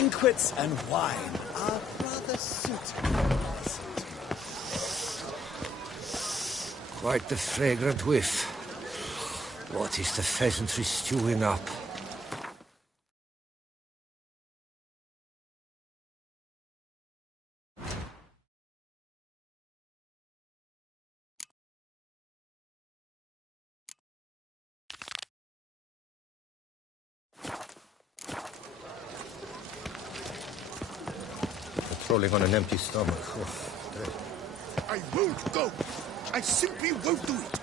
banquets and wine are rather suitable. Quite the fragrant whiff. What is the pheasantry stewing up? Patrolling on an empty stomach. Oh, I won't go! I simply won't do it!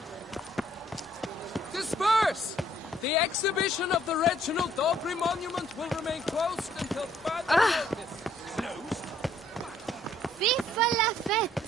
Disperse! The exhibition of the Reginald Daubry monument will remain closed until further notice. Closed? Vive la fête!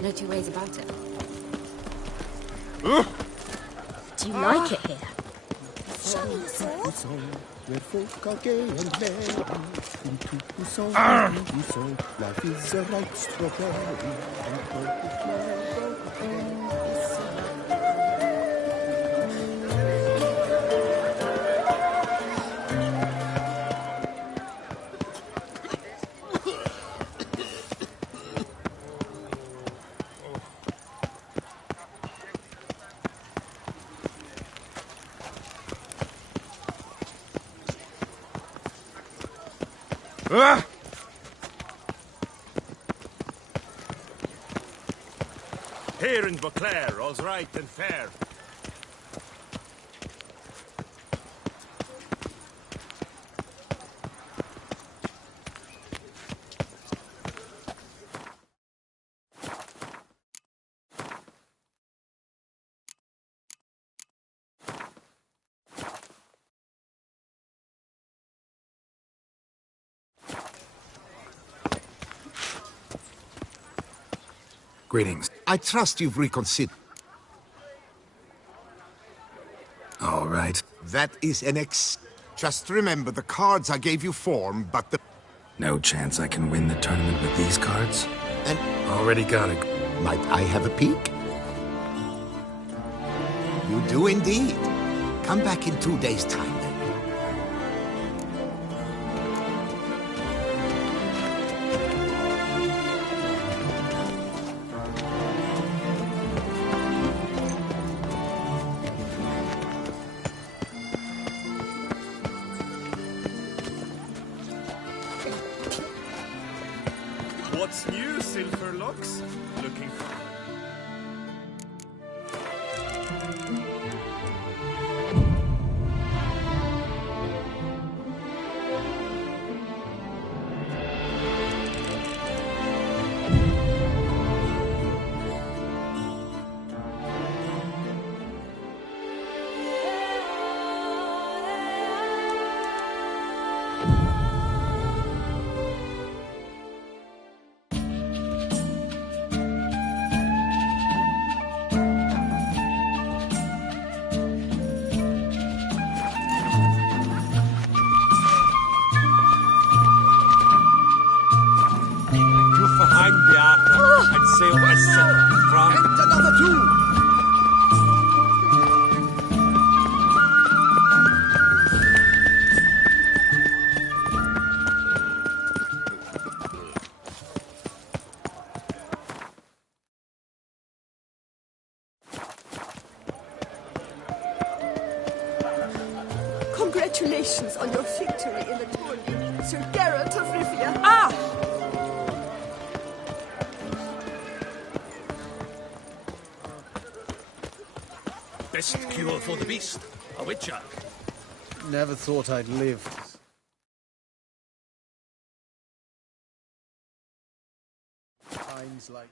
No two ways about it. Do you like it here? Show me yourself. Where folk are gay and merry, into Pousson, life is a ripe strawberry, and Here in Beauclair, all's right and fair. Greetings. I trust you've reconsidered. All right. That is an Just remember, the cards I gave you form, but the... No chance I can win the tournament with these cards? And Already got it. might I have a peek? You do indeed. Come back in 2 days' time, then. What's new, Silverlocks? Looking for... You verhang Beata and sail west from... And another two! Congratulations on your victory in the tourney, Sir Geralt of Rivia. Ah! Best cure for the beast. A witcher. Never thought I'd live. Times like...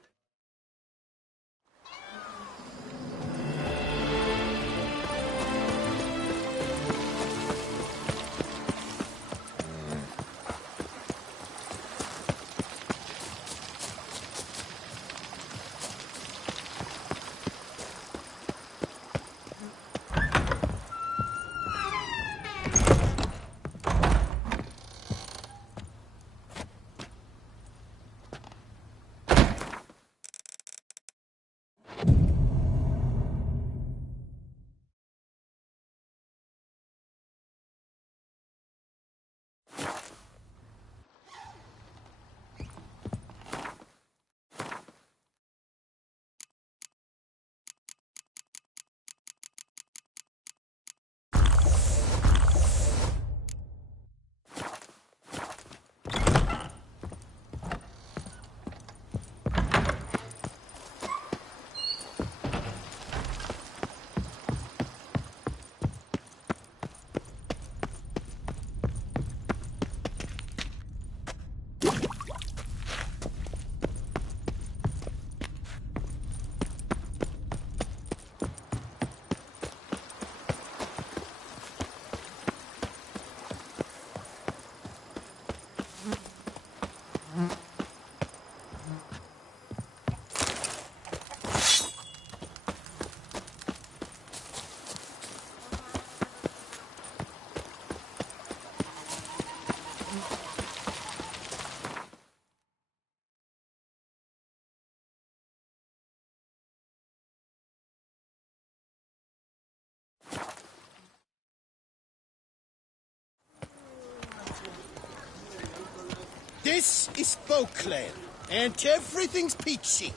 This is Beauclair, and everything's peachy.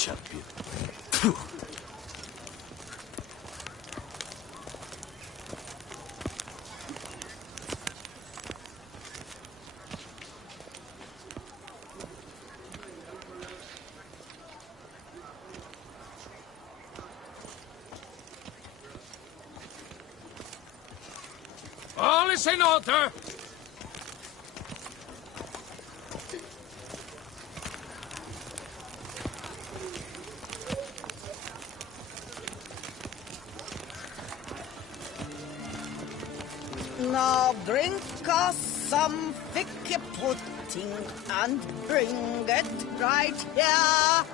champion. All is in order. Now drink us some thick pudding and bring it right here.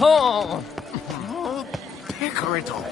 Oh, Pickerital.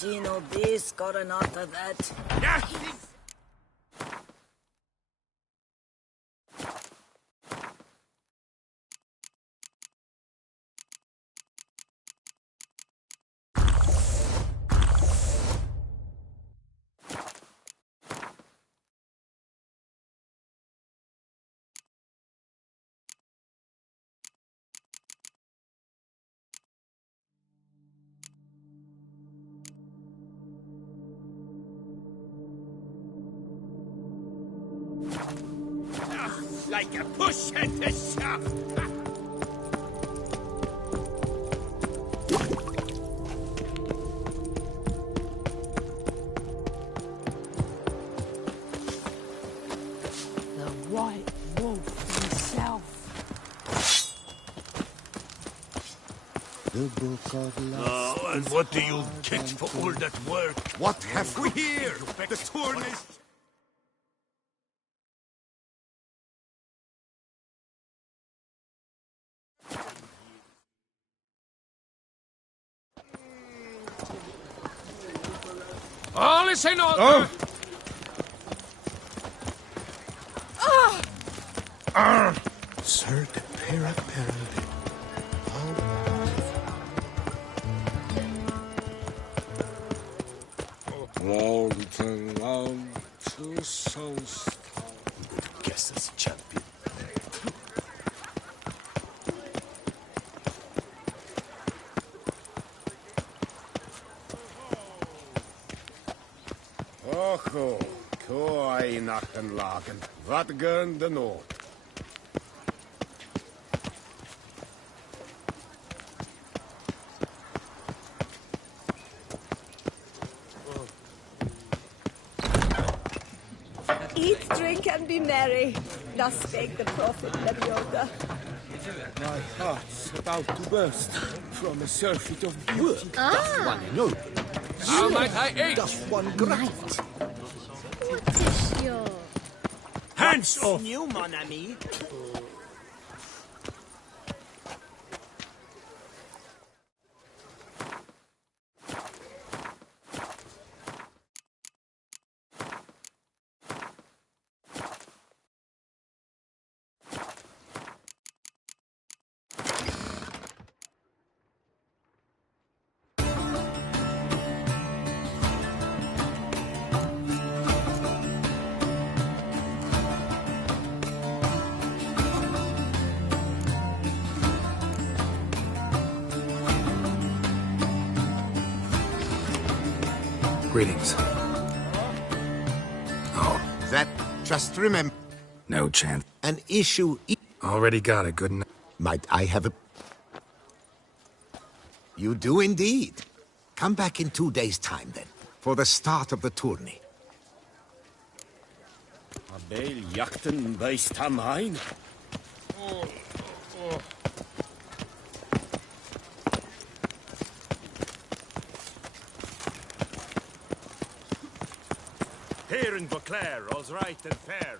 Tino bis coronata that. Like a push at the shaft. The White Wolf himself. The book of life. Oh, and what do you get for all that work? What have we here? The turn is... All is in order. Sir de Pera Peralde. Round to Southtown. Guess as champion. Ocho, koi nachtenlagen. Wat gun de nood? Eat, drink, and be merry. Thus spake the prophet Lebioda. My heart's about to burst from a surfeit of beauty. One and only. How might I aid? Doth one grat. What is your... Hands off! New, mon ami. Greetings. Oh, That, just remember, no chance. an issue... Already got a good... Might I have a... You do indeed. Come back in 2 days' time, then, for the start of the tourney. Abel jachten bij Stamheim. Here in Beauclair, all's right and fair.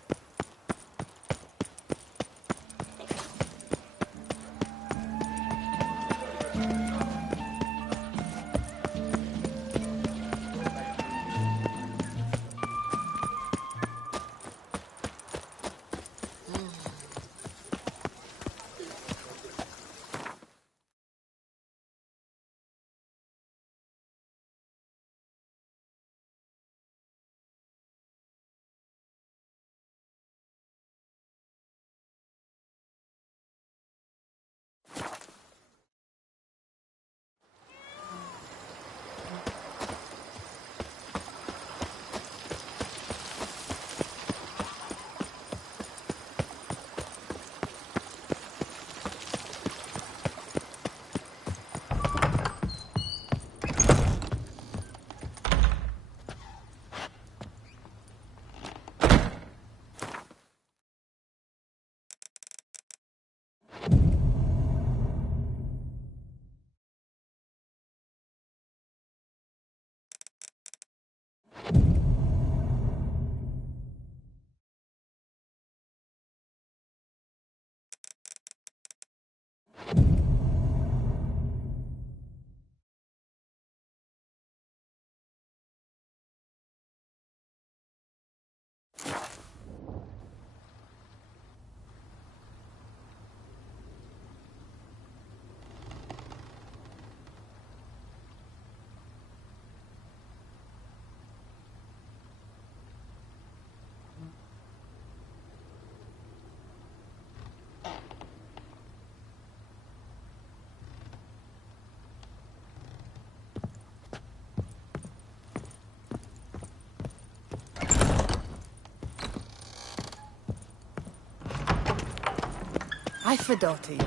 I forgot it.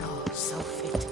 Oh, so fit.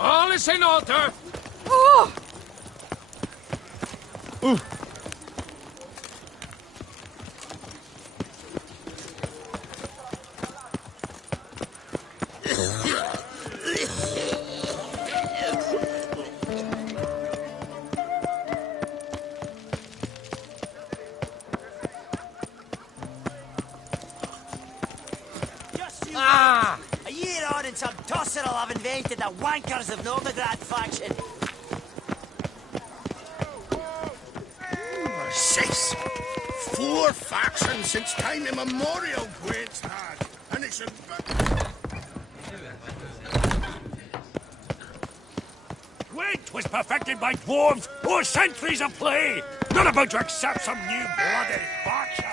All is in order. Oh! Ah! A year on and some tosser will have invented the wankers of Novigrad faction. Six! 4 factions since time immemorial, Gwent's had. And it's a... Gwent was perfected by dwarves or centuries of play! Not about to accept some new bloody faction!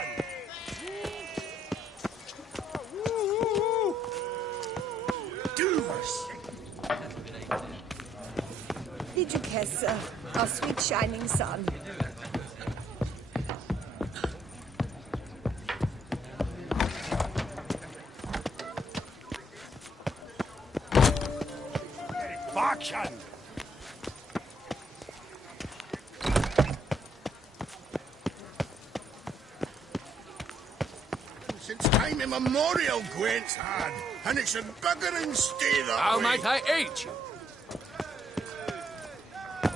Did you kiss our sweet shining sun? Faction! Since time immemorial, Gwent's had. And it's a bugger and stay that How way. might I aid you?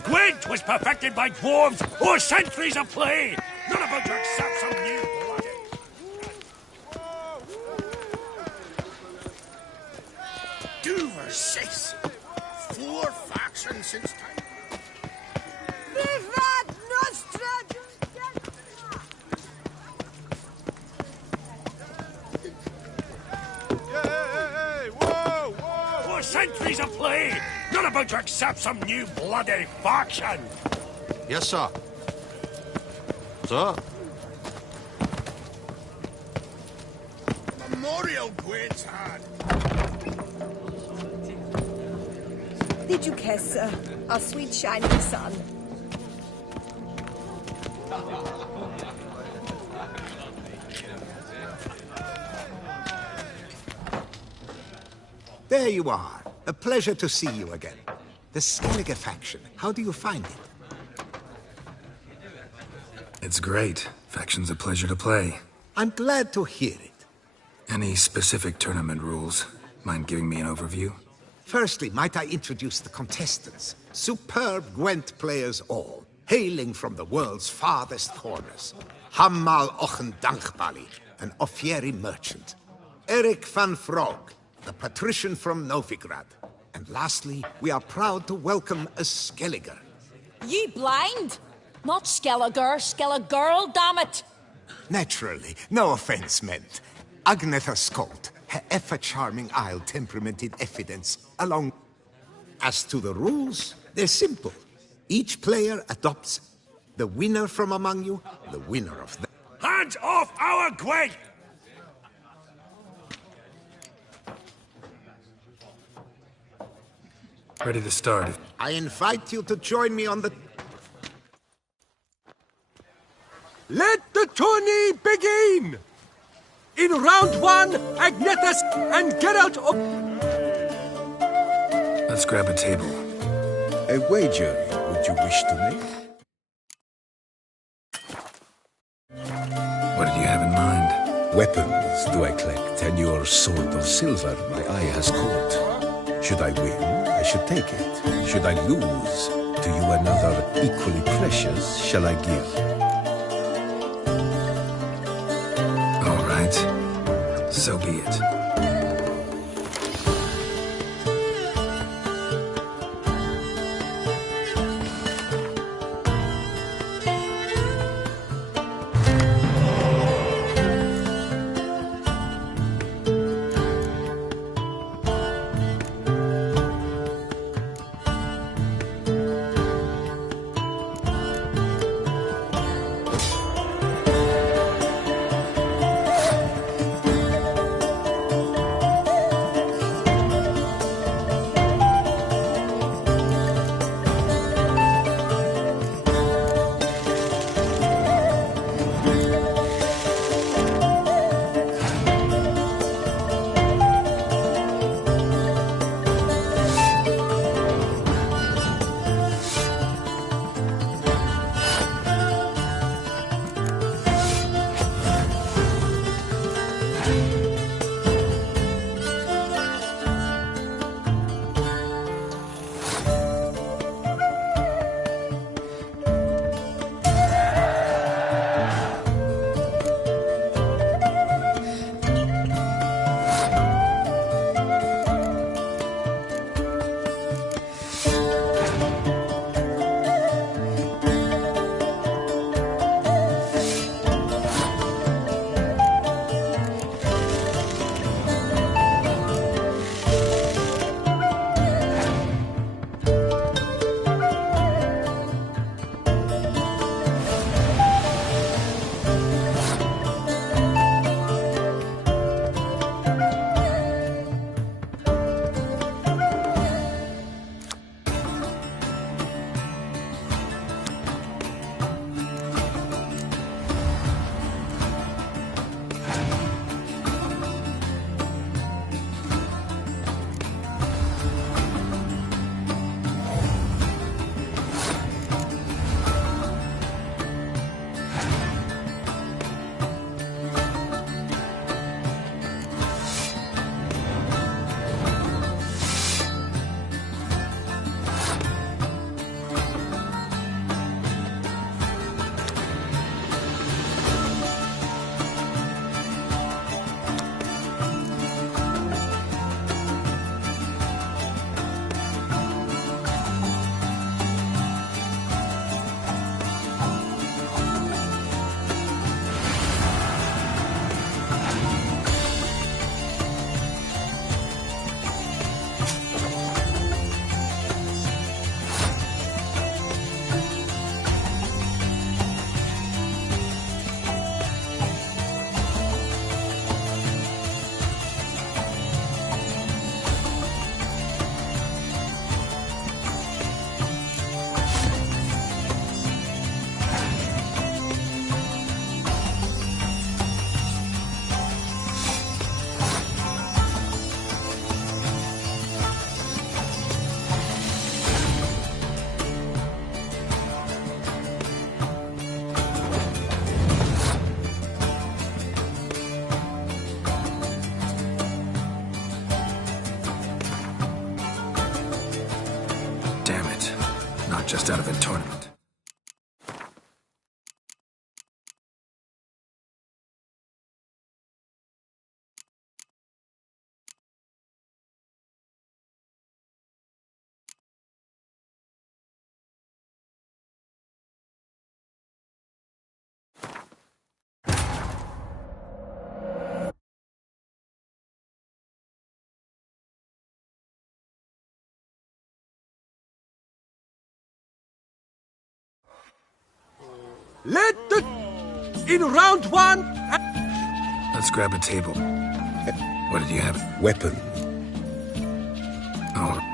Gwent was perfected by dwarves or centuries of play! Not about to accept some new bloody... Two or 6! 4 factions since time... Vivat Nostra! For centuries of play! Not about to accept some new bloody faction! Yes, sir. Sir? Memorial Gwent's had. Did you kiss our sweet shining sun? There you are. A pleasure to see you again. The Skellige faction, how do you find it? It's great. Faction's a pleasure to play. I'm glad to hear it. Any specific tournament rules? Mind giving me an overview? Firstly, might I introduce the contestants? Superb Gwent players all, hailing from the world's farthest corners. Hammal Ochen Dankbali, an Offieri merchant. Eric van Frog, the patrician from Novigrad. And lastly, we are proud to welcome a Skelliger. You blind? Not Skelliger, damn it! Naturally, no offense meant. Agnetha Skolt, her ever-charming Isle temperamented evidence, along... As to the rules, they're simple. Each player adopts the winner from among you, the winner of the... Hands off our Gwent! Ready to start. I invite you to join me on the... Let the tourney begin! In round 1, Agnetas and Geralt of... Let's grab a table. A wager would you wish to make? What did you have in mind? Weapons do I collect, and your sword of silver my eye has caught. Should I win, I should take it. Should I lose, to you another equally precious shall I give. All right. So be it. Just out of a tournament. In round one... Let's grab a table. What did you have? Weapon. Oh.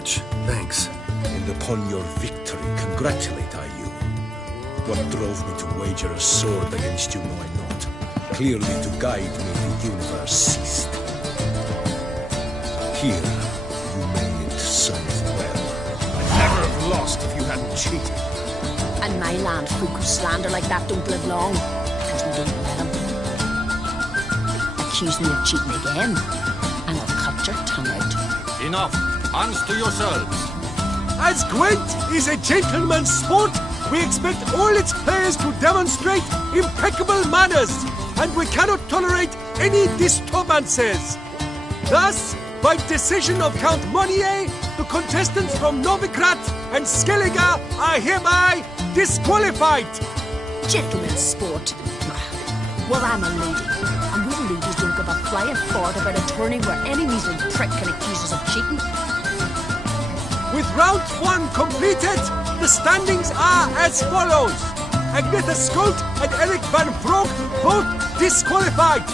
much. Thanks. And upon your victory, congratulate I you. What drove me to wager a sword against you know I not. Clearly to guide me the universe ceased. Here, you made serve well. I'd never have lost if you hadn't cheated. And my land folk who slander like that don't live long, because we don't let them. Accuse me of cheating again, and I'll cut your tongue out. Enough. Hands to yourselves. As Gwent is a gentleman's sport, we expect all its players to demonstrate impeccable manners, and we cannot tolerate any disturbances. Thus, by decision of Count Monnier, the contestants from Novigrad and Skellige are hereby disqualified. Gentlemen's sport. Well, I'm a lady, and we ladies don't give a flying fart about a tourney where any measly prick can accuse us of cheating. With round 1 completed, the standings are as follows. Agnetha Skolt and Eric van Vroeg both disqualified.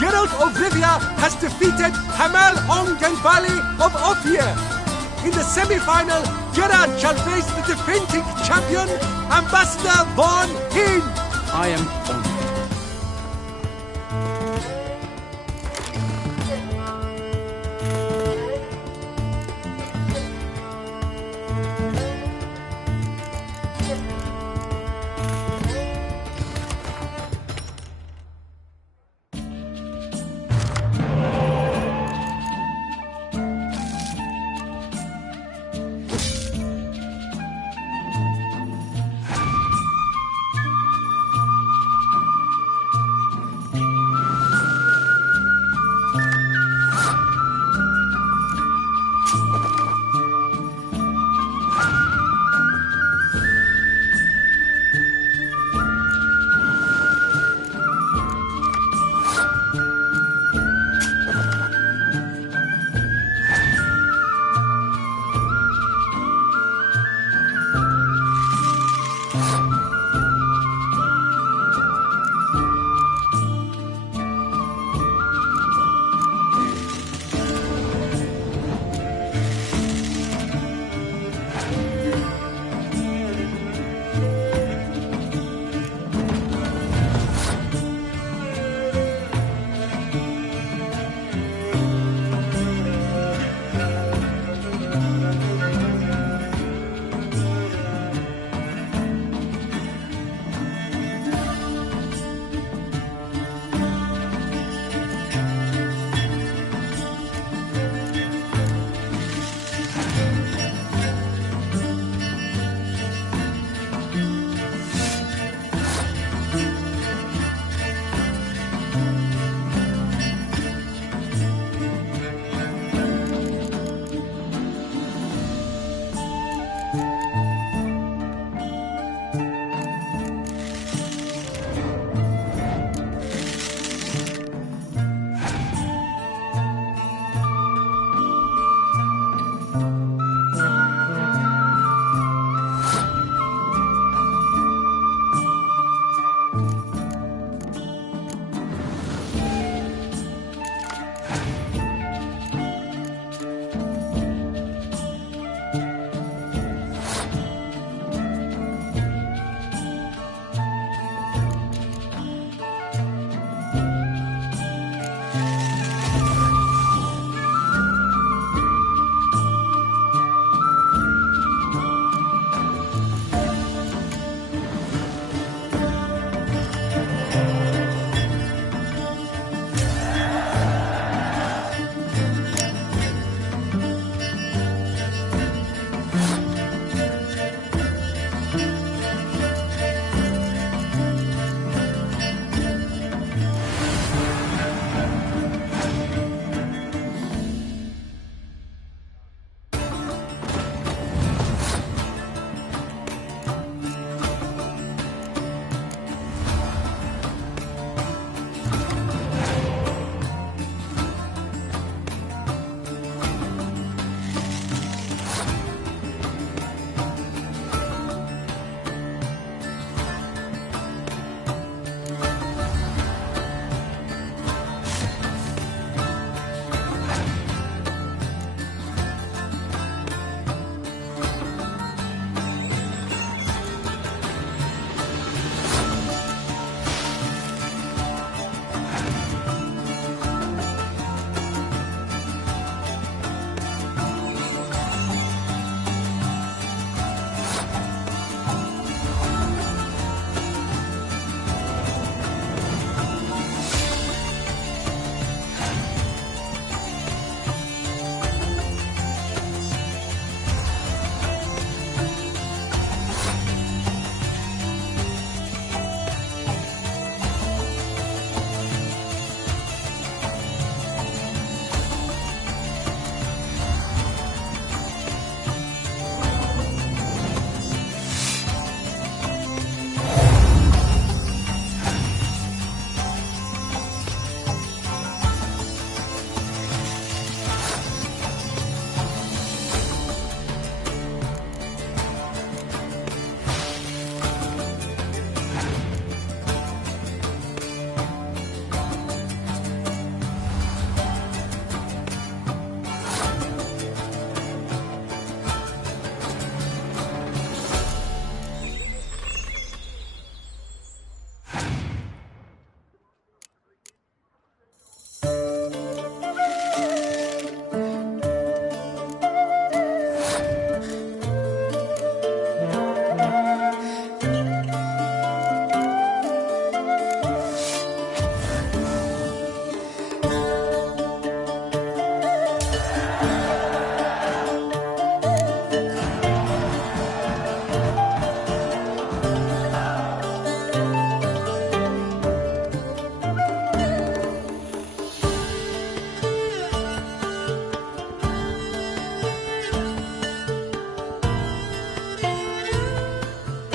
Geralt of Rivia has defeated Hamel Ongenbali of Ophir. In the semi-final, Gerard shall face the defending champion, Ambassador Von Heen. I am honored.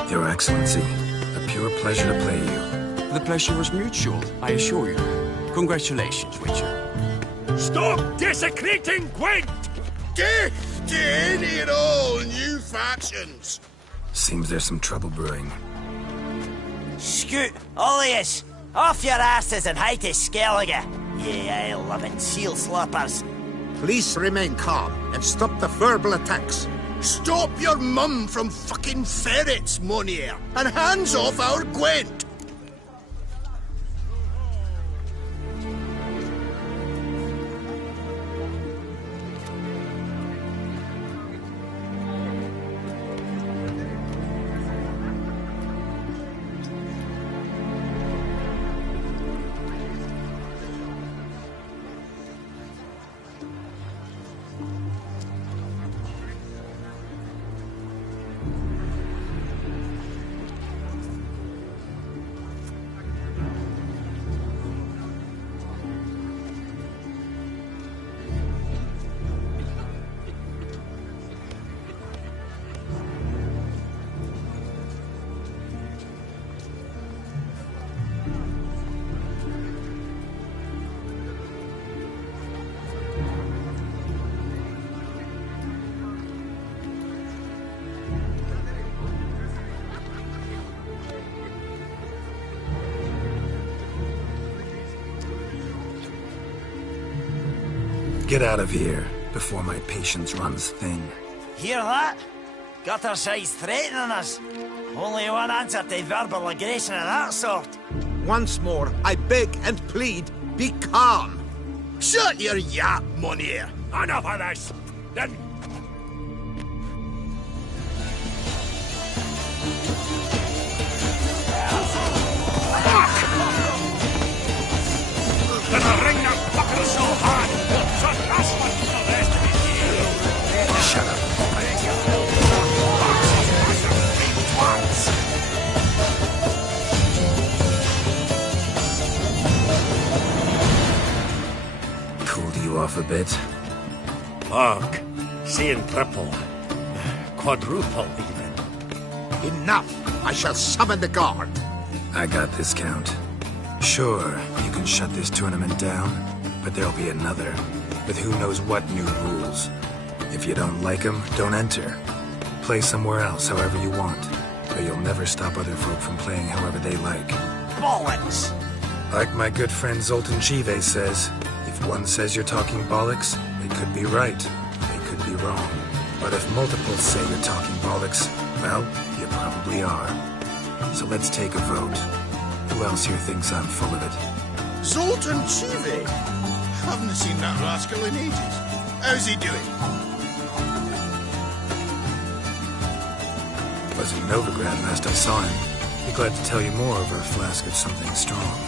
Your Excellency, a pure pleasure to play you. The pleasure was mutual, I assure you. Congratulations, Witcher. Stop desecrating Gwent! Death to any and all new factions! Seems there's some trouble brewing. Scoot, all of yous! Off your asses and hide to Skellige, ye ale-loving seal slurpers. Please remain calm and stop the verbal attacks. Stop your mum from fucking ferrets, Monier, and hands off our Gwent! Get out of here, before my patience runs thin. Hear that? Gutter-sized threatening us. Only one answer to verbal aggression of that sort. Once more, I beg and plead, be calm. Shut your yap, Monier. Enough of this! Then... Then I'll ring that fucker so hard, so that's what the rest of his year. Shut up. Cooled you off a bit? Fuck. Seeing triple. Quadruple, even. Enough! I shall summon the guard. I got this, Count. Sure, you can shut this tournament down, but there'll be another, with who knows what new rules. If you don't like them, don't enter. Play somewhere else however you want, but you'll never stop other folk from playing however they like. Bollocks! Like my good friend Zoltan Chive says, if one says you're talking bollocks, they could be right, they could be wrong. But if multiples say you're talking bollocks, well, you probably are. So let's take a vote. Who else here thinks I'm full of it? Zoltan Chive? Haven't seen that rascal in ages. How's he doing? Was in Novigrad last I saw him. Be glad to tell you more over a flask of something strong.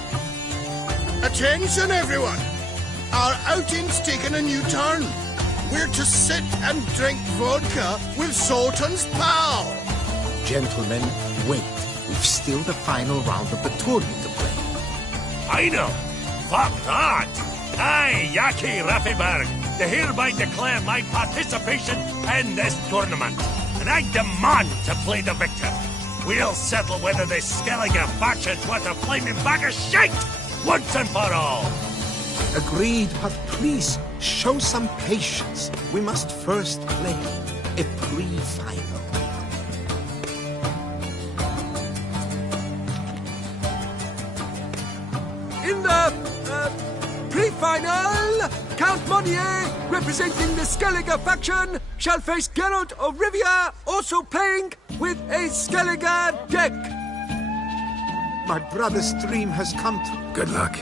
Attention, everyone! Our outing's taken a new turn. We're to sit and drink vodka with Zoltan's pal. Gentlemen, wait. We've still the final round of the tournament to play. Final? Fuck that! I, Yaki Rafiberg, do hereby declare my participation in this tournament, and I demand to play the victor. We'll settle whether this Skellige faction's worth a flaming bag of shite, once and for all. Agreed, but please, show some patience. We must first play a pre-final. In the pre-final, Count Monnier, representing the Skellige faction, shall face Geralt of Rivia, also playing with a Skellige deck. My brother's dream has come true. Good luck.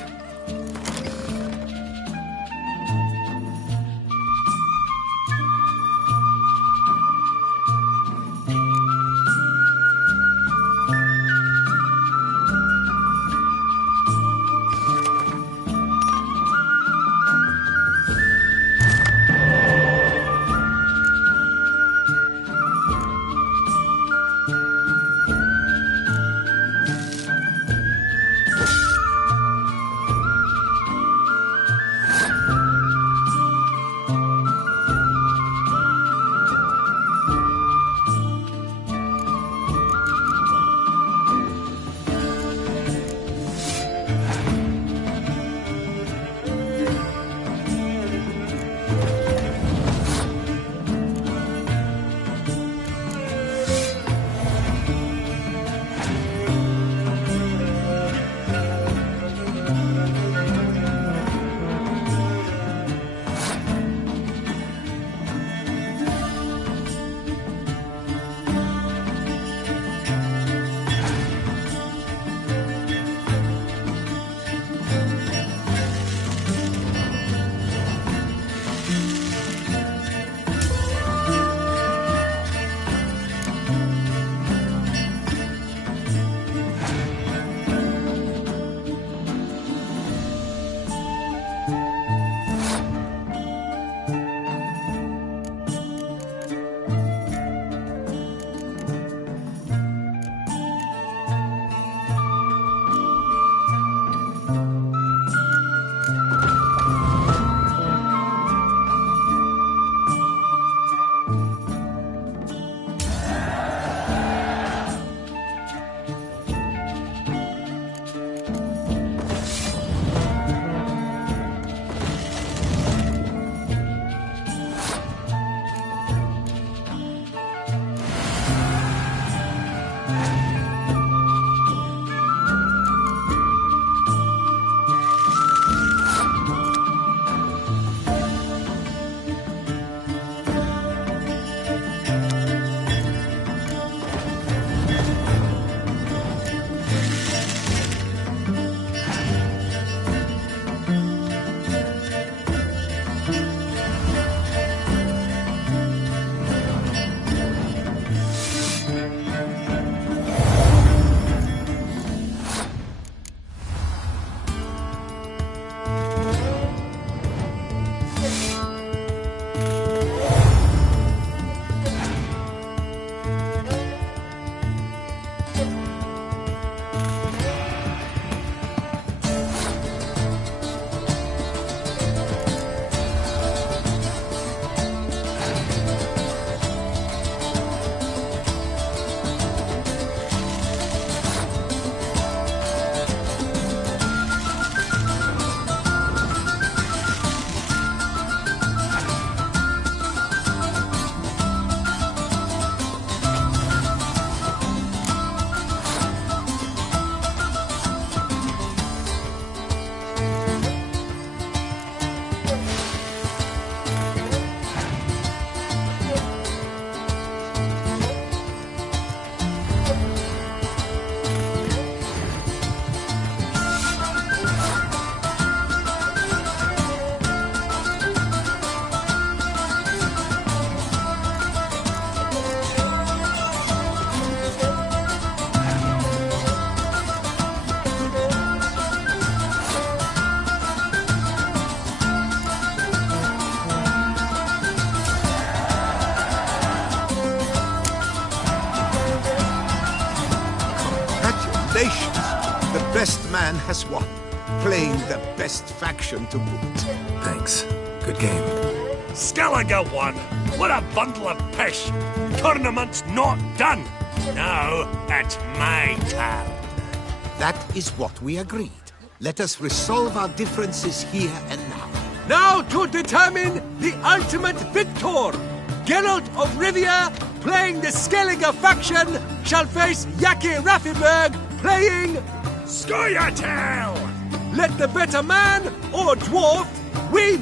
best man has won, playing the best faction to boot. Thanks. Good game. Skellige won! What a bundle of pish! Tournament's not done! Now, it's my turn. That is what we agreed. Let us resolve our differences here and now. Now to determine the ultimate victor! Geralt of Rivia, playing the Skellige faction, shall face Yaki Raffiberg, playing... Scoia'tael! Let the better man, or dwarf, win!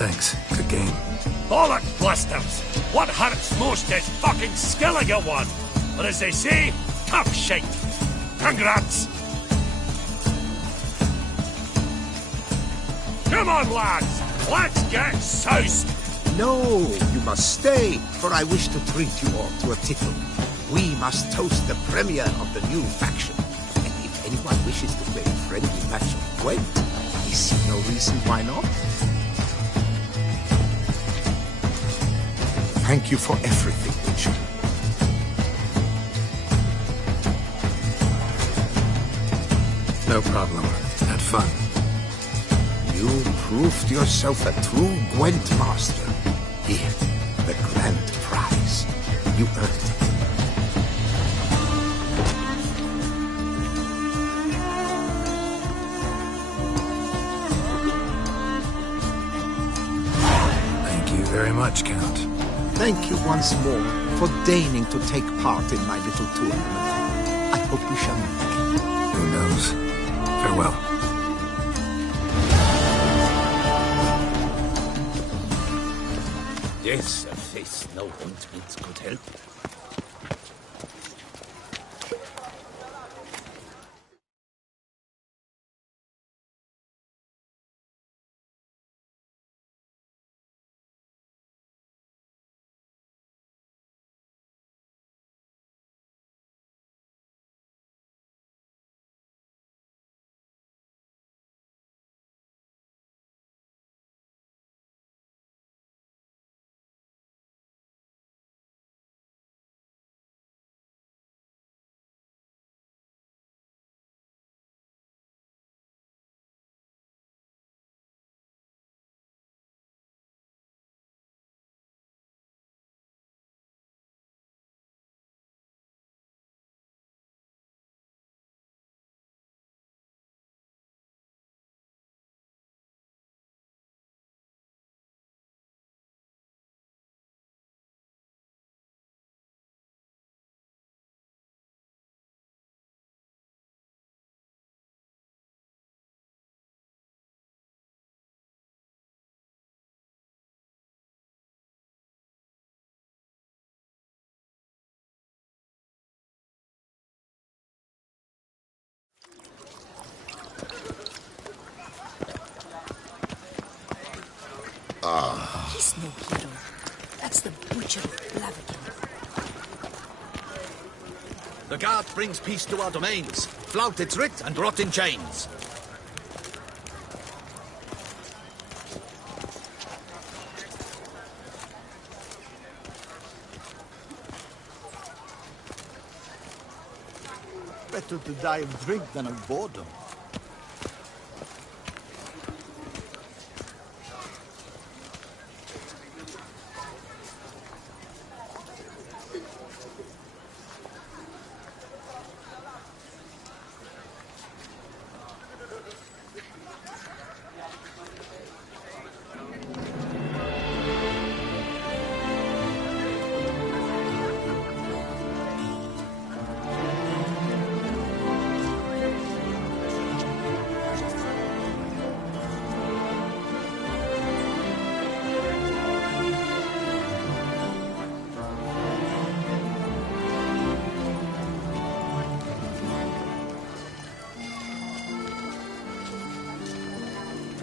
Thanks. Good game. Bollock blusters! What hurts most is fucking Skellige one. But as they say, tough shite. Congrats! Come on, lads! Let's get soused! No, you must stay, for I wish to treat you all to a tickle. We must toast the premier of the new faction. And if anyone wishes to play a friendly match of Gwent, I see no reason why not. Thank you for everything, Witcher. No problem. Had fun. You proved yourself a true Gwent master. Here, the grand prize. You earned it. Thank you very much, Count. Thank you once more for deigning to take part in my little tournament. I hope we shall meet again. Who knows? Farewell. Yes, a face no ointment could help. He's no hero. That's the butcher of Blaviken. The guard brings peace to our domains. Flout its writ and rot in chains. Better to die of drink than of boredom.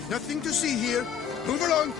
Nothing to see here. Move along.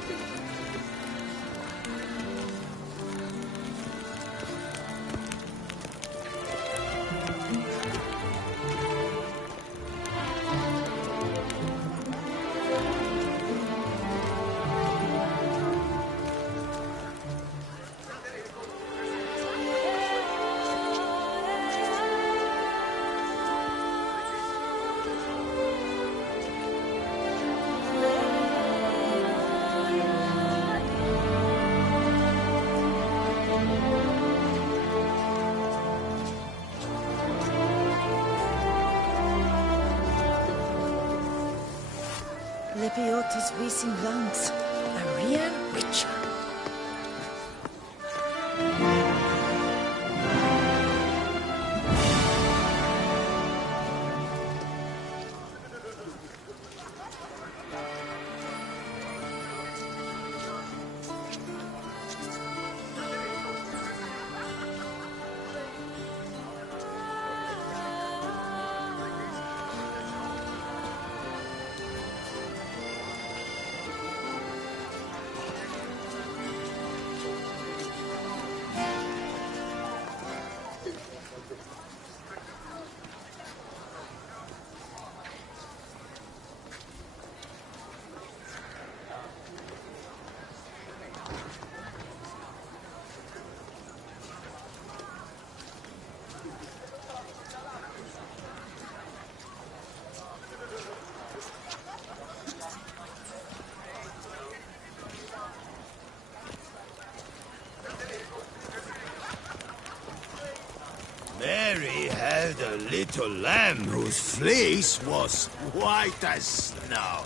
Lepiota's wheezing lungs. A real witcher. had a little lamb whose fleece was white as snow.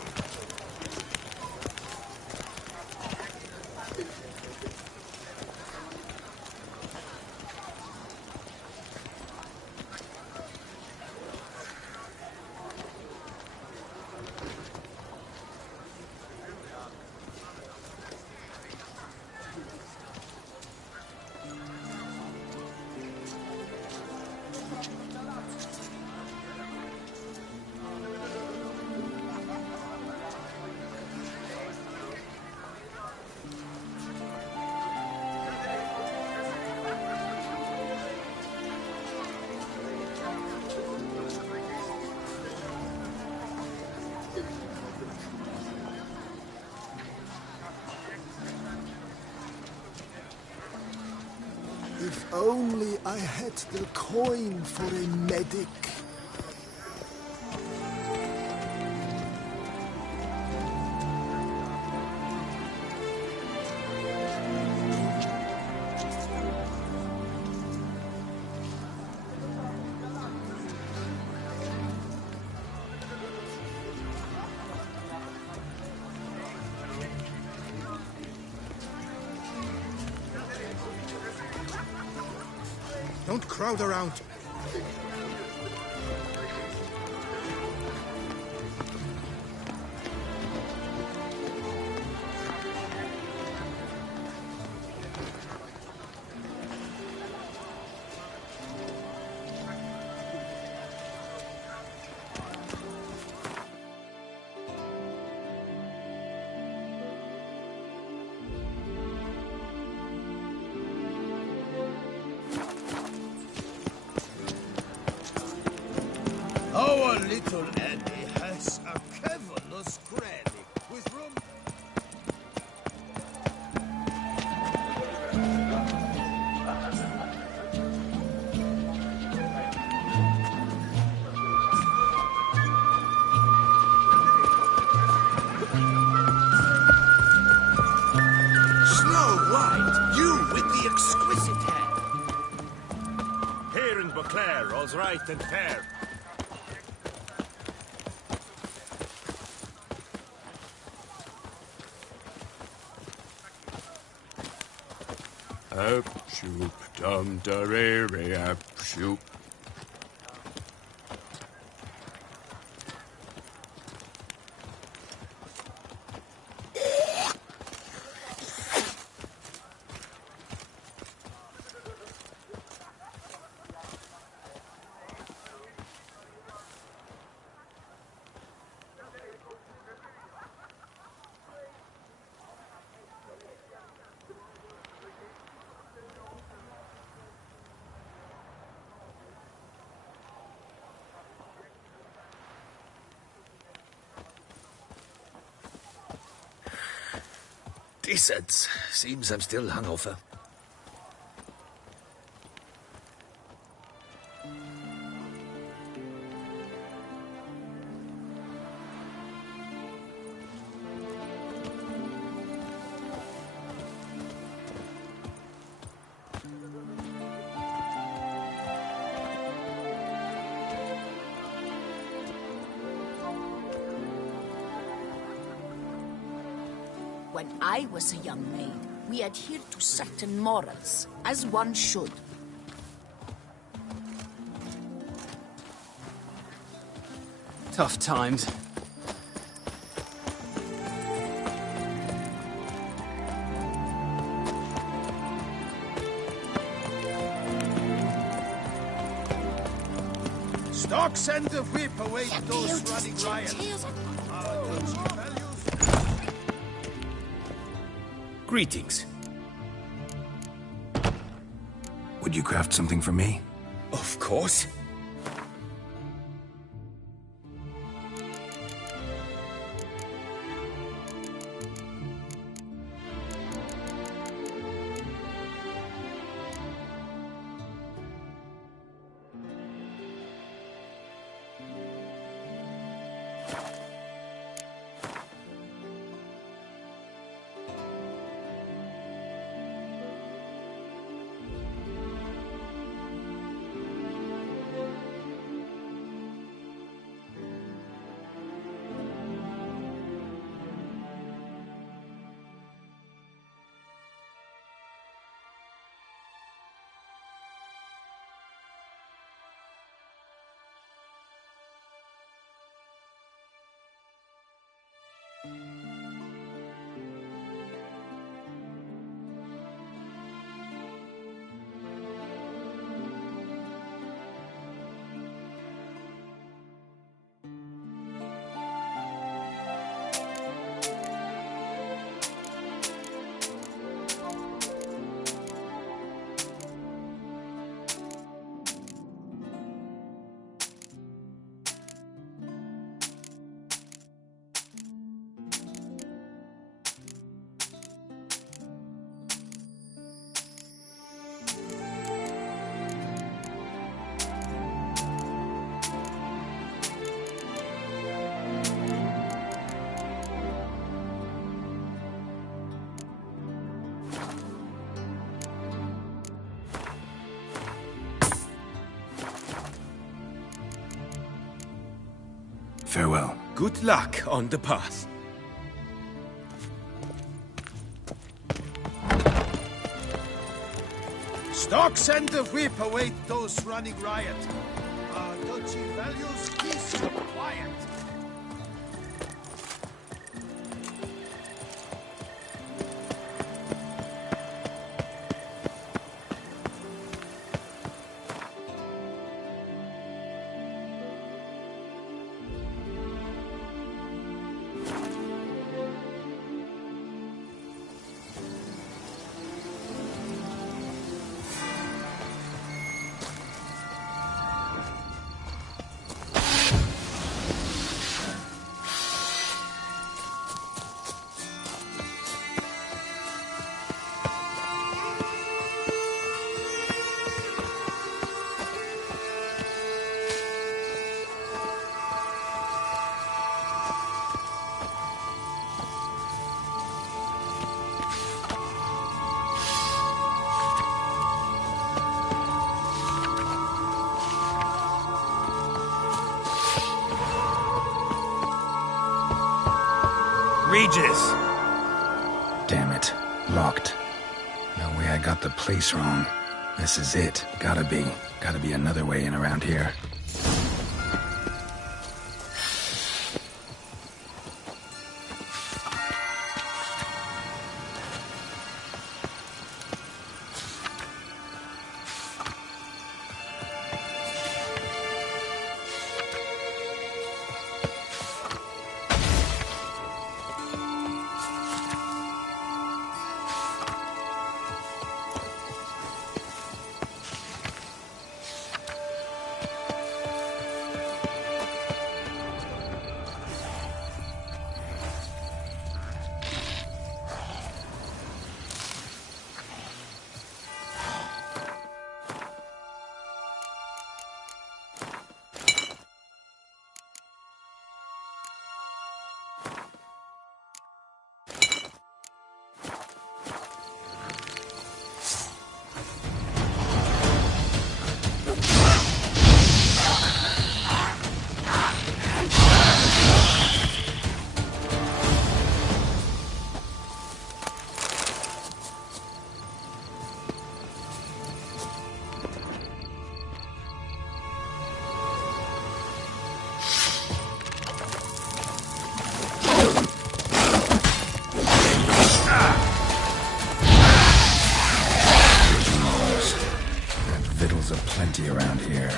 If only I had the coin for a medic. Don't crowd around. Our little Annie has a cavernous granny with room. Snow White, you with the exquisite hair. Here in Beauclair, all's right and fair. Up, shoop, dum, da, re, re, up, shoop. Decent. Seems I'm still hungover. When I was a young maid, we adhered to certain morals, as one should. Tough times. Stock send the whip away those running riots. Greetings. Would you craft something for me? Of course. Farewell. Good luck on the path. Stocks and the whip await those running riot. Our duchy values peace and quiet. Regis! Damn it. Locked. No way I got the place wrong. This is it. Gotta be. Gotta be another way in around here. Plenty around here.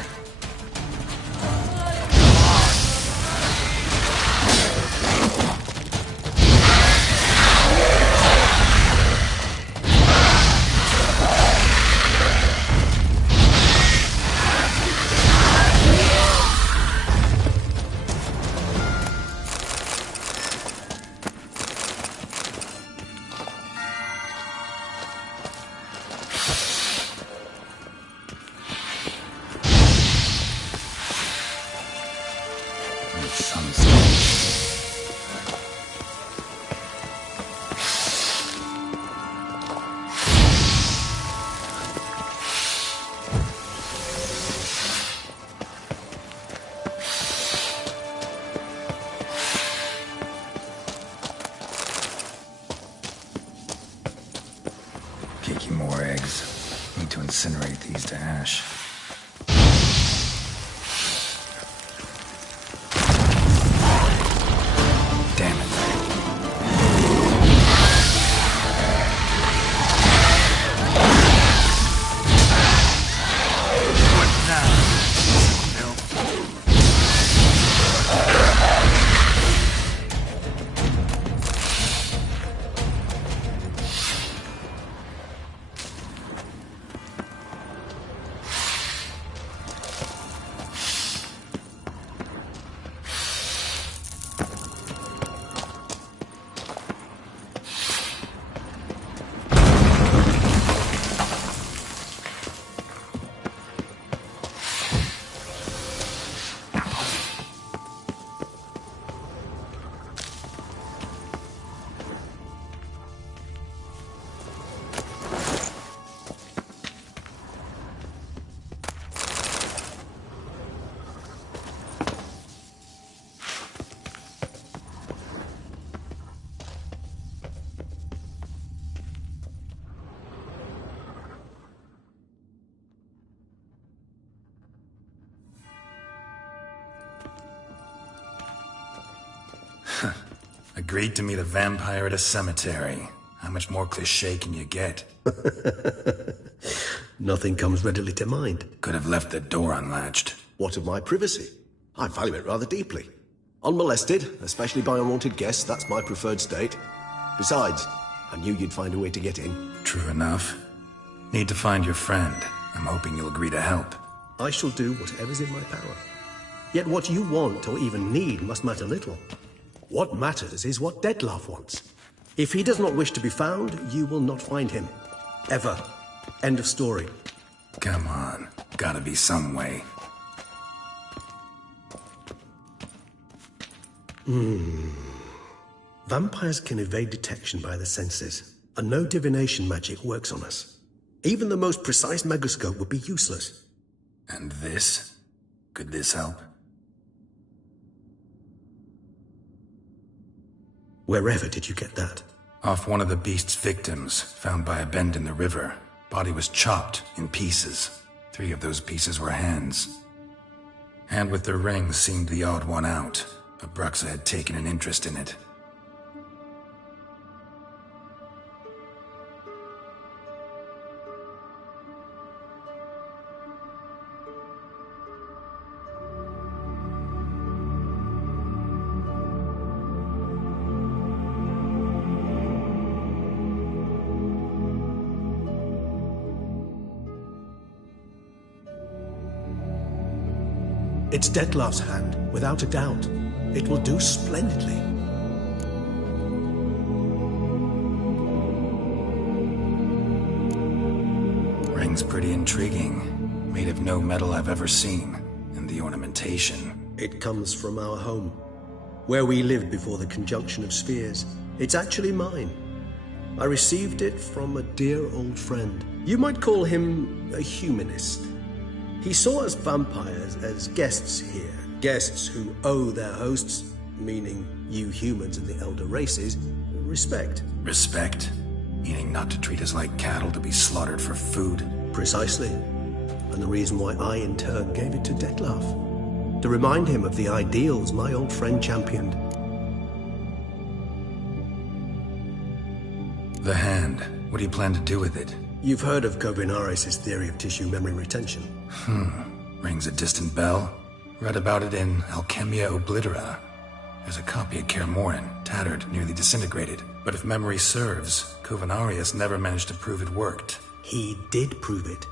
Cakey more eggs. Need to incinerate these to ash. Damn it. What now? agreed to meet a vampire at a cemetery. How much more cliché can you get? Nothing comes readily to mind. Could have left the door unlatched. What of my privacy? I value it rather deeply. Unmolested, especially by unwanted guests, that's my preferred state. Besides, I knew you'd find a way to get in. True enough. Need to find your friend. I'm hoping you'll agree to help. I shall do whatever's in my power. Yet what you want or even need must matter little. What matters is what Dettlaff wants. If he does not wish to be found, you will not find him. Ever. End of story. Come on. Gotta be some way. Vampires can evade detection by the senses, and no divination magic works on us. Even the most precise megascope would be useless. And this? Could this help? Wherever did you get that? Off one of the beast's victims, found by a bend in the river. Body was chopped in pieces. 3 of those pieces were hands. Hand with the ring seemed the odd one out. Abruxa had taken an interest in it. It's Dettlaff's hand, without a doubt. It will do splendidly. Ring's pretty intriguing. Made of no metal I've ever seen. And the ornamentation. It comes from our home, where we lived before the conjunction of spheres. It's actually mine. I received it from a dear old friend. You might call him a humanist. He saw us vampires as guests here, guests who owe their hosts, meaning you humans and the elder races, respect. Respect? Meaning not to treat us like cattle to be slaughtered for food? Precisely. And the reason why I, in turn, gave it to Dettlaff. To remind him of the ideals my old friend championed. The hand. What do you plan to do with it? You've heard of Kovinaris' theory of tissue memory retention. Rings a distant bell. Read about it in Alchemia Oblitera. There's a copy at Kaer Morhen, tattered, nearly disintegrated. But if memory serves, Kovinaris never managed to prove it worked. He did prove it,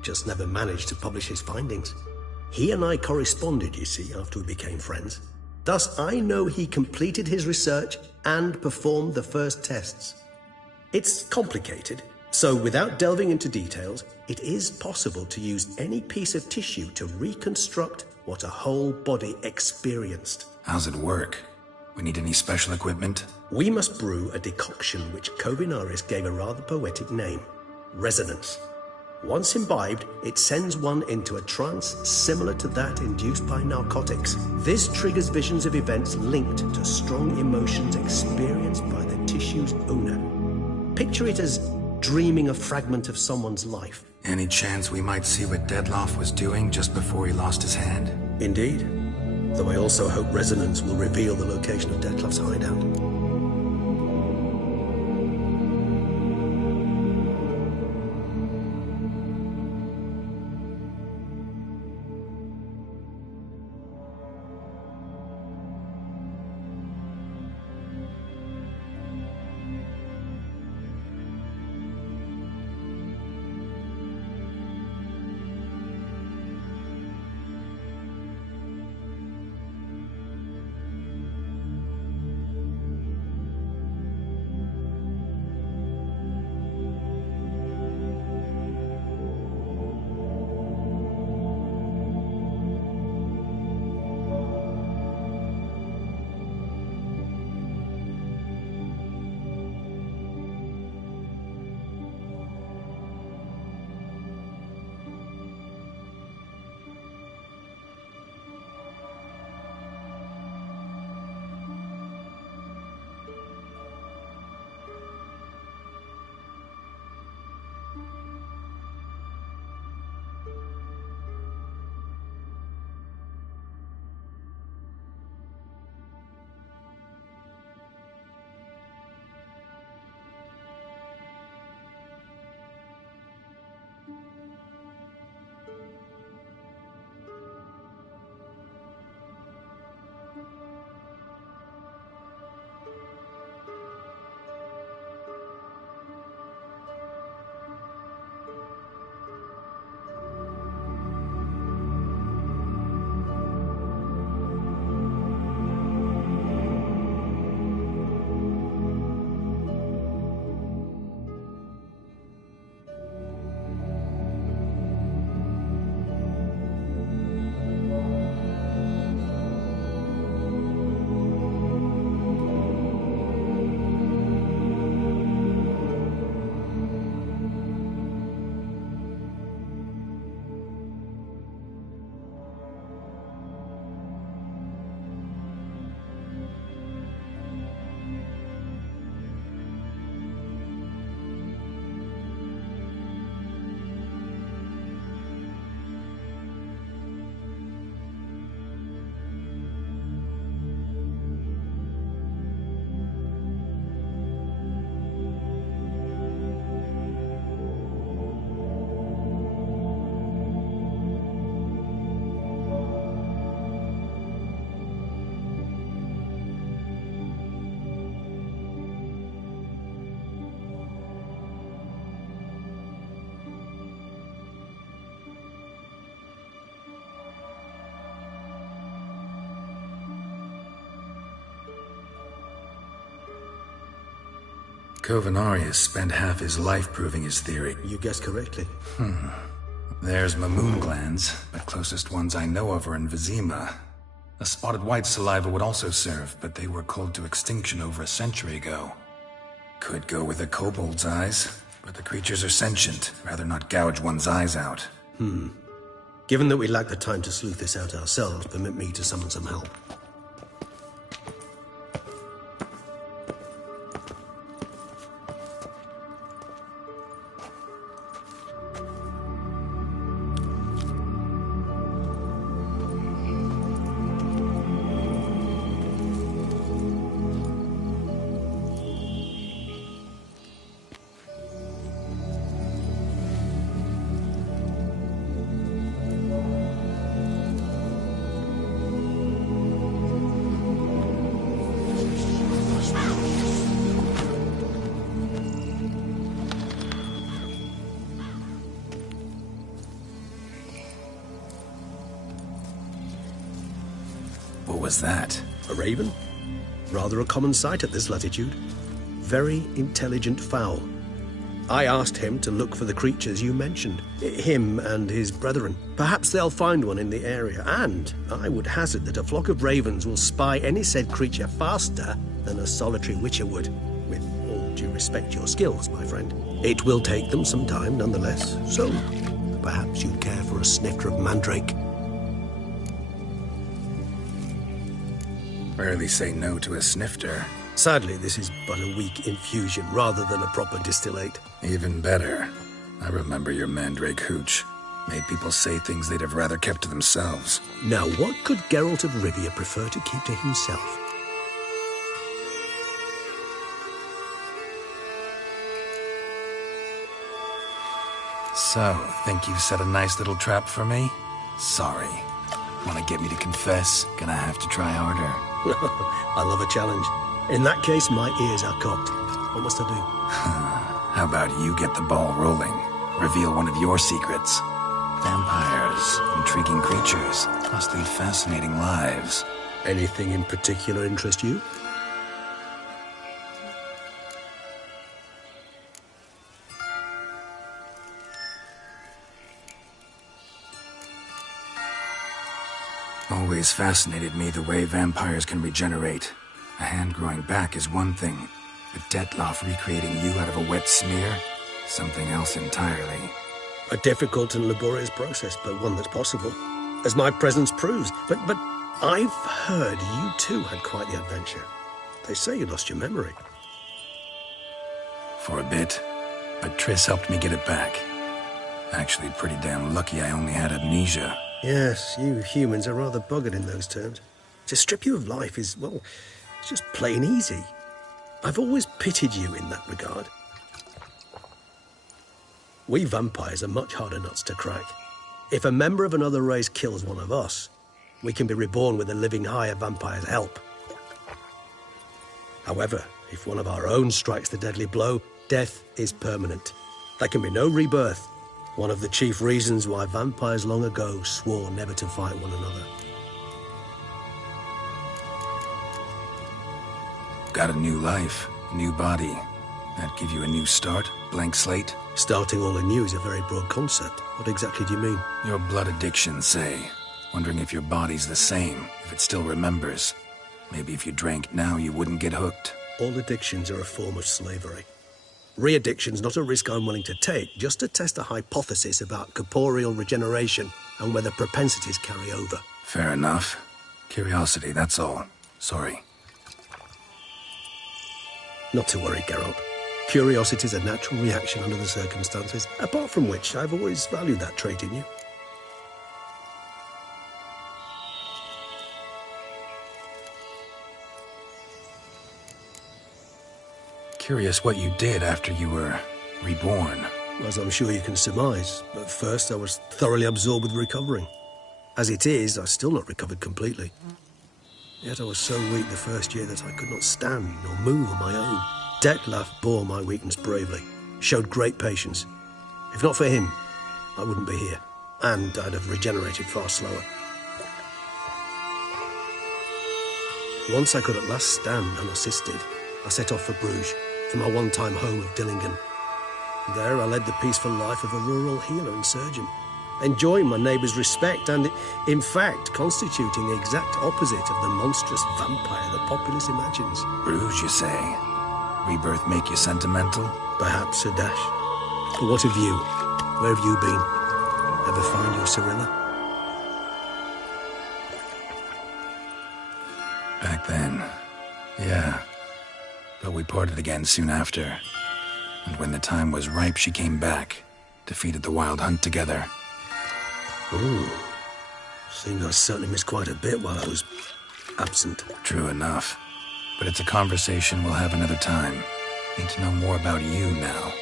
just never managed to publish his findings. He and I corresponded, you see, after we became friends. Thus, I know he completed his research and performed the first tests. It's complicated. So, without delving into details, it is possible to use any piece of tissue to reconstruct what a whole body experienced. How's it work? We need any special equipment? We must brew a decoction which Kovinaris gave a rather poetic name, resonance. Once imbibed, it sends one into a trance similar to that induced by narcotics. This triggers visions of events linked to strong emotions experienced by the tissue's owner. Picture it as dreaming a fragment of someone's life. Any chance we might see what Dettlaff was doing just before he lost his hand? Indeed. Though I also hope resonance will reveal the location of Dettlaff's hideout. Covenarius spent half his life proving his theory. You guessed correctly. There's Mamoon glands, but closest ones I know of are in Vizima. A spotted white saliva would also serve, but they were culled to extinction over a century ago. Could go with a kobold's eyes, but the creatures are sentient. Rather not gouge one's eyes out. Given that we lack the time to sleuth this out ourselves, permit me to summon some help. What was that? A raven? Rather a common sight at this latitude. Very intelligent fowl. I asked him to look for the creatures you mentioned. Him and his brethren. Perhaps they'll find one in the area, and I would hazard that a flock of ravens will spy any said creature faster than a solitary witcher would. With all due respect to your skills, my friend. It will take them some time, nonetheless. So, perhaps you'd care for a snifter of mandrake. Rarely say no to a snifter. Sadly, this is but a weak infusion rather than a proper distillate. Even better. I remember your mandrake hooch. Made people say things they'd have rather kept to themselves. Now, what could Geralt of Rivia prefer to keep to himself? So, think you've set a nice little trap for me? Sorry. Want to get me to confess? Gonna have to try harder. I love a challenge. In that case, my ears are cocked. What must I do? How about you get the ball rolling? Reveal one of your secrets. Vampires, intriguing creatures, must lead fascinating lives. Anything in particular interest you? Always fascinated me the way vampires can regenerate. A hand growing back is one thing, but Detloff recreating you out of a wet smear? Something else entirely. A difficult and laborious process, but one that's possible. As my presence proves. But I've heard you too had quite the adventure. They say you lost your memory. For a bit, but Triss helped me get it back. Actually pretty damn lucky I only had amnesia. Yes, you humans are rather buggered in those terms. To strip you of life is, well, it's just plain easy. I've always pitied you in that regard. We vampires are much harder nuts to crack. If a member of another race kills one of us, we can be reborn with a living higher vampire's help. However, if one of our own strikes the deadly blow, death is permanent. There can be no rebirth. One of the chief reasons why vampires long ago swore never to fight one another. Got a new life, new body. That give you a new start? Blank slate? Starting all anew is a very broad concept. What exactly do you mean? Your blood addiction, say. Wondering if your body's the same, if it still remembers. Maybe if you drank now, you wouldn't get hooked. All addictions are a form of slavery. Re-addiction's not a risk I'm willing to take, just to test a hypothesis about corporeal regeneration and whether propensities carry over. Fair enough. Curiosity, that's all. Sorry. Not to worry, Geralt. Curiosity's a natural reaction under the circumstances, apart from which I've always valued that trait in you. Curious what you did after you were reborn. As I'm sure you can surmise, at first I was thoroughly absorbed with recovering. As it is, I've still not recovered completely. Yet I was so weak the first year that I could not stand or move on my own. Detloff bore my weakness bravely, showed great patience. If not for him, I wouldn't be here, and I'd have regenerated far slower. Once I could at last stand unassisted, I set off for Bruges. from my one-time home of Dillingen. There I led the peaceful life of a rural healer and surgeon, enjoying my neighbours' respect and, in fact, constituting the exact opposite of the monstrous vampire the populace imagines. Rouge, you say? Rebirth make you sentimental? Perhaps a dash. But what of you? Where have you been? Ever find your Cyrilla? Back then, yeah. But we parted again soon after. And when the time was ripe, she came back, defeated the Wild Hunt together. Ooh. Seems I certainly missed quite a bit while I was absent. True enough. But it's a conversation we'll have another time. Need to know more about you now.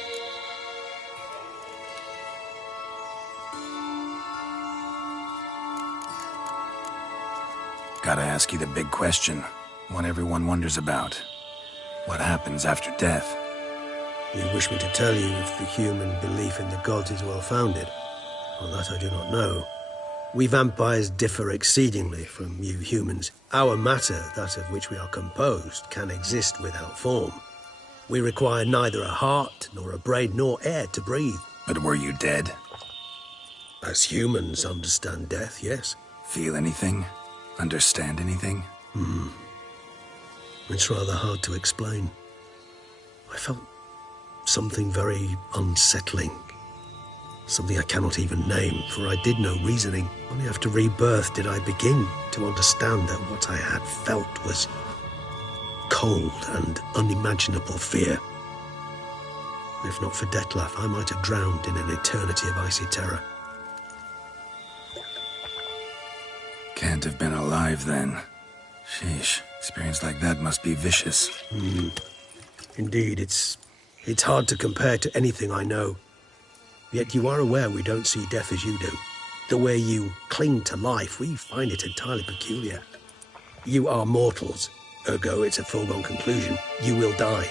Gotta ask you the big question, one everyone wonders about. What happens after death? You wish me to tell you if the human belief in the gods is well-founded? Well, that I do not know. We vampires differ exceedingly from you humans. Our matter, that of which we are composed, can exist without form. We require neither a heart, nor a brain, nor air to breathe. But were you dead? As humans understand death, yes. Feel anything? Understand anything? It's rather hard to explain. I felt something very unsettling. Something I cannot even name, for I did no reasoning. Only after rebirth did I begin to understand that what I had felt was cold and unimaginable fear. If not for Detlef, I might have drowned in an eternity of icy terror. Can't have been alive then. Sheesh, experience like that must be vicious. Indeed, it's hard to compare to anything I know. Yet you are aware we don't see death as you do. The way you cling to life, we find it entirely peculiar. You are mortals, ergo it's a foregone conclusion. You will die.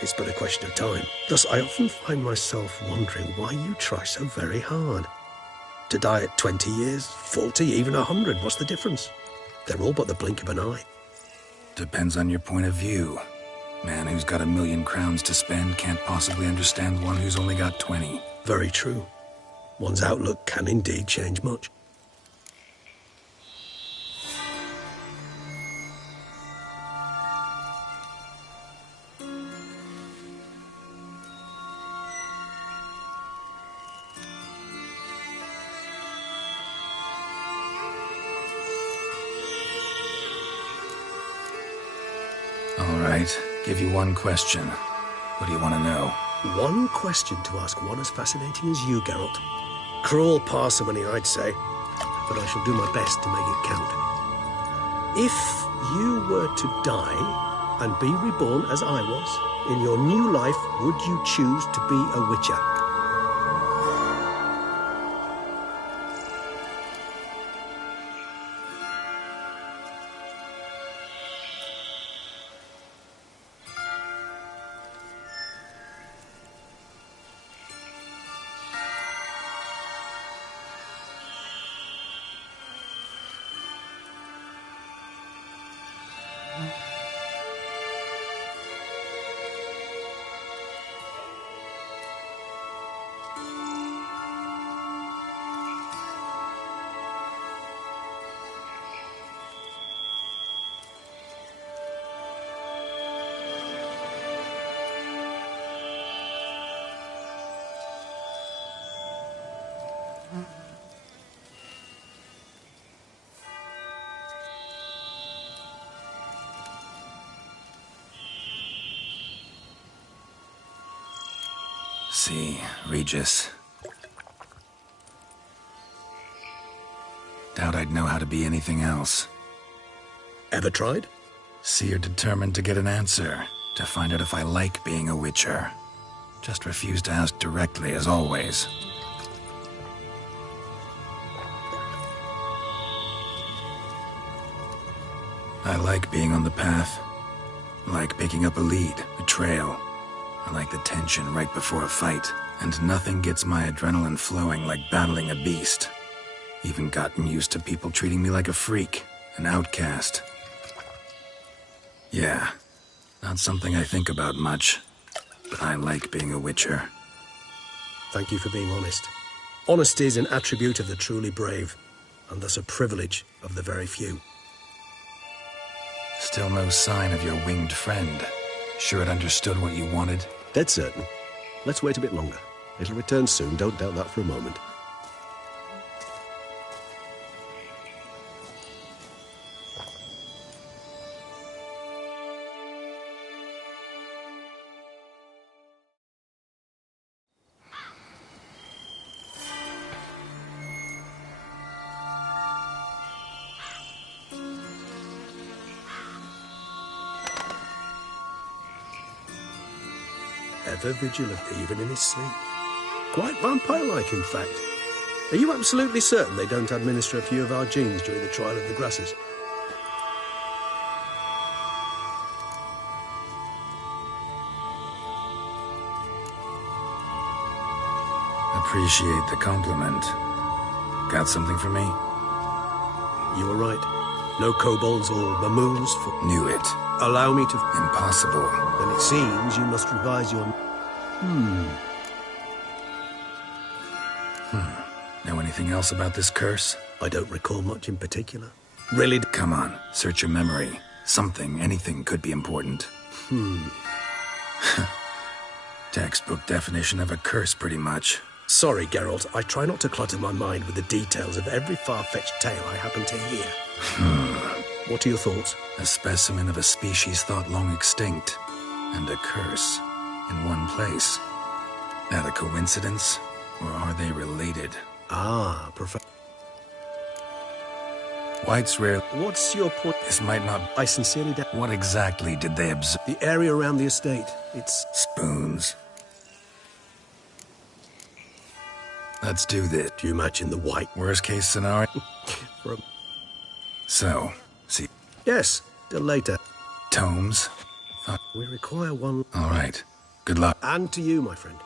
It's but a question of time. Thus, I often find myself wondering why you try so very hard. To die at 20 years, 40, even 100, what's the difference? They're all but the blink of an eye. Depends on your point of view. Man who's got 1,000,000 crowns to spend can't possibly understand one who's only got 20. Very true. One's outlook can indeed change much. All right, give you one question. What do you want to know? One question to ask one as fascinating as you, Geralt. Cruel parsimony, I'd say, but I shall do my best to make it count. If you were to die and be reborn as I was, in your new life, would you choose to be a witcher? See, Regis. Doubt I'd know how to be anything else. Ever tried? See, you're determined to get an answer, to find out if I like being a witcher. Just refuse to ask directly, as always. I like being on the path. I like picking up a lead, a trail. I like the tension right before a fight. And nothing gets my adrenaline flowing like battling a beast. Even gotten used to people treating me like a freak, an outcast. Yeah, Not something I think about much, but I like being a witcher. Thank you for being honest. Honesty is an attribute of the truly brave, and thus a privilege of the very few. Still no sign of your winged friend. Sure it understood what you wanted? Dead certain. Let's wait a bit longer. It'll return soon, don't doubt that for a moment. Ever vigilant, even in his sleep. Quite vampire-like, in fact. Are you absolutely certain they don't administer a few of our genes during the trial of the grasses? Appreciate the compliment. Got something for me? You were right. No kobolds or mamoons for... Knew it. Allow me to... Impossible. Then it seems you must revise your... Know anything else about this curse? I don't recall much in particular. Really? Come on, search your memory. Something, anything could be important. Textbook definition of a curse, pretty much. Sorry, Geralt. I try not to clutter my mind with the details of every far-fetched tale I happen to hear. What are your thoughts? A specimen of a species thought long extinct, and a curse in one place. That a coincidence, or are they related? Ah, Professor. White's rare. What's your point? This might not... I sincerely doubt... What exactly did they observe? The area around the estate. It's... Spoons. Let's do this. Do you imagine the white? Worst case scenario? So, see... Yes, till later. Tomes? We require one... All right. Good luck. And to you, my friend.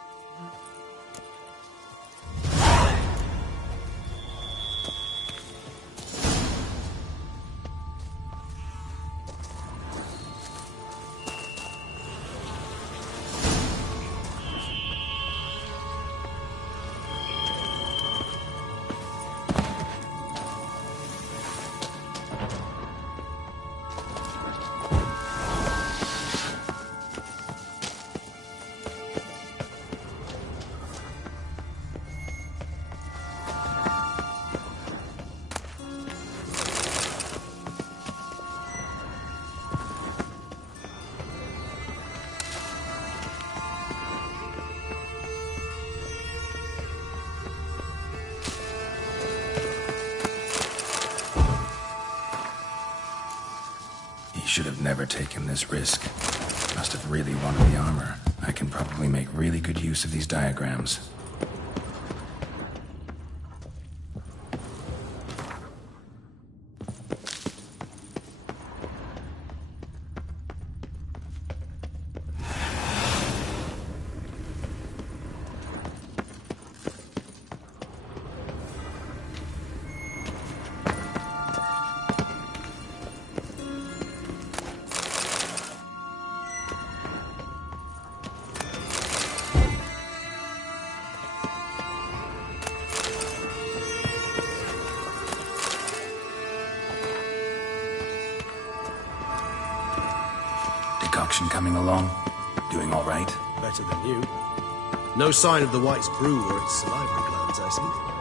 Should have never taken this risk. Must have really wanted the armor. I can probably make really good use of these diagrams. Decoction coming along? Doing all right? Better than you. No sign of the white's brew or its salivary glands, I see.